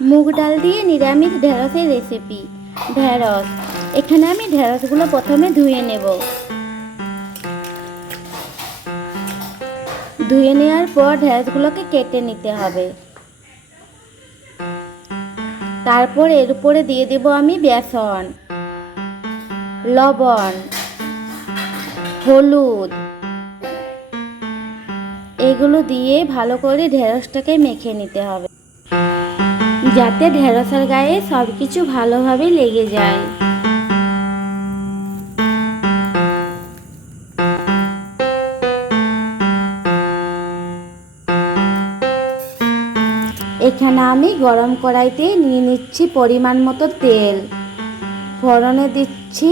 মুগ ডাল দিয়ে নিরামিষ ঢেঁড়সের রেসিপি ঢেঁড়স, এখানে আমি ঢেঁড়সগুলো প্রথমে ধুয়ে নেব। ধুয়ে নেওয়ার পর ঢেঁড়সগুলোকে কেটে নিতে হবে। তারপর এর উপরে দিয়ে দেব আমি বেসন, লবণ, হলুদ। এগুলো দিয়ে ভালো করে ঢেঁড়সটাকে মেখে নিতে হবে। যাতে ঢেঁড়সের গায়ে সব কিছু ভালোভাবে লেগে যায়। এখানে আমি গরম কড়াইতে নিয়ে নিচ্ছি পরিমাণ মতো তেল। ফোড়নে দিচ্ছি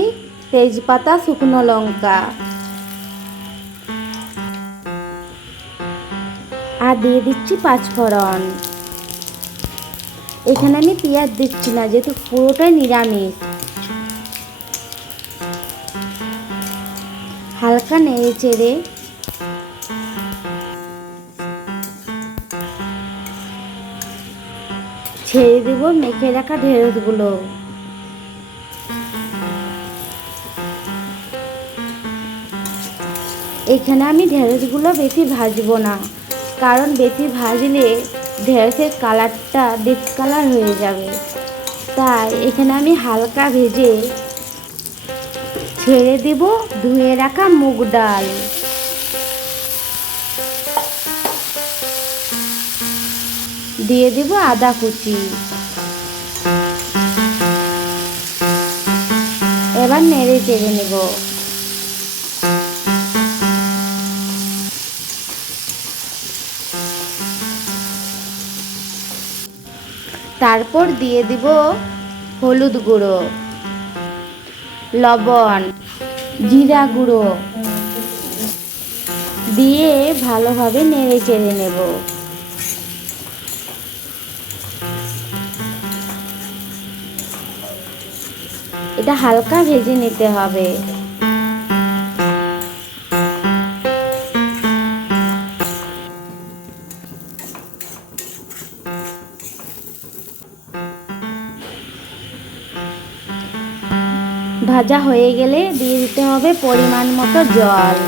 তেজপাতা, শুকনো লঙ্কা। আর দিয়ে দিচ্ছি পাঁচফোড়ন। এখানে আমি পেঁয়াজ দিচ্ছি না, যেহেতু পুরোটাই নিরামিষ। হালকা নেড়ে চেড়ে। ছেড়ে দেব, মেখে রাখা ঢেঁড়সগুলো এখানে আমি ঢেঁড়সগুলো বেশি ভাজবো না, কারণ বেশি ভাজলে ঢেঁড়সের কালারটা ডিসকালার হয়ে যাবে। তাই এখানে আমি হালকা ভেজে ছেড়ে দেব ধুয়ে রাখা মুগ ডাল। দিয়ে দেব আদা কুচি। এবার নেড়ে চেড়ে নেব। তারপর দিয়ে দিব হলুদ গুঁড়ো, লবণ, জিরা গুঁড়ো। দিয়ে ভালোভাবে নেড়ে চেড়ে নেব। এটা হালকা ভেজে নিতে হবে। ভাজা হয়ে গেলে দিয়ে দিতে হবে পরিমাণ মতো জল।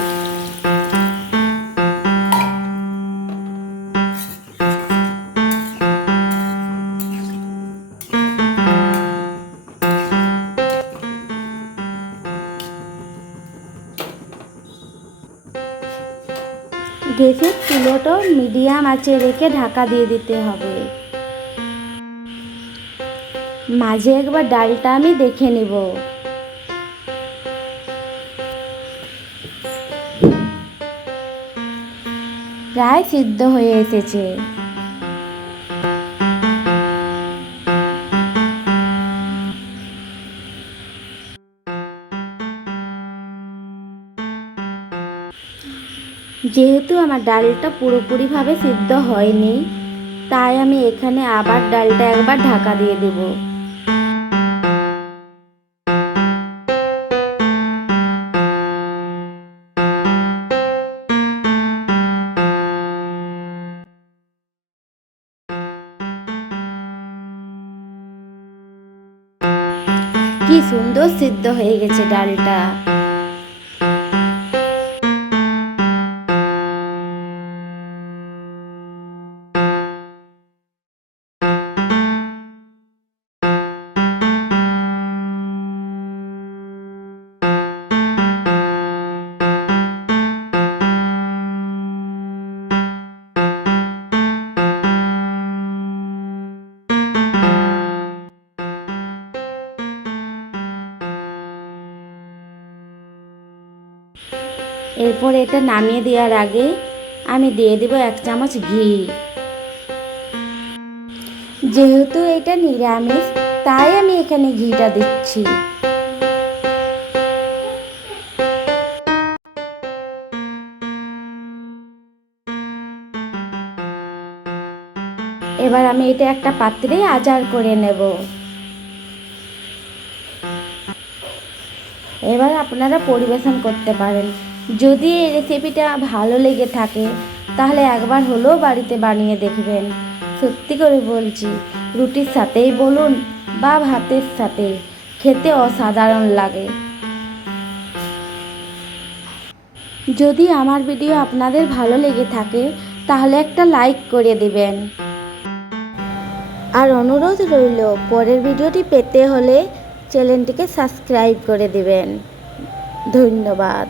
গ্যাসের চুলোটা মিডিয়াম আঁচে রেখে ঢাকা দিয়ে দিতে হবে। মাঝে একবার ডালটা আমি দেখে নিব। প্রায় সিদ্ধ হয়ে এসেছে। যেহেতু আমার ডালটা পুরোপুরিভাবে সিদ্ধ হয়নি, তাই আমি এখানে আবার ডালটা একবার ঢাকা দিয়ে দেব। কি সুন্দর সিদ্ধ হয়ে গেছে ডালটা। এরপর এটা নামিয়ে দেওয়ার আগে আমি দিয়ে দেব এক চামচ ঘি। যেহেতু এটা নিরামিষ, তাই আমি এখানে ঘিটা দিচ্ছি। এবার আমি এটা একটা পাত্রে আচার করে নেব। এবার আপনারা পরিবেশন করতে পারেন। যদি এই রেসিপিটা ভালো লেগে থাকে, তাহলে একবার হলেও বাড়িতে বানিয়ে দেখবেন। সত্যি করে বলছি, রুটির সাথেই বলুন বা ভাতের সাথে খেতে অসাধারণ লাগে। যদি আমার ভিডিও আপনাদের ভালো লেগে থাকে, তাহলে একটা লাইক করে দিবেন। আর অনুরোধ রইল, পরের ভিডিওটি পেতে হলে চ্যানেলটিকে সাবস্ক্রাইব করে দিবেন। ধন্যবাদ।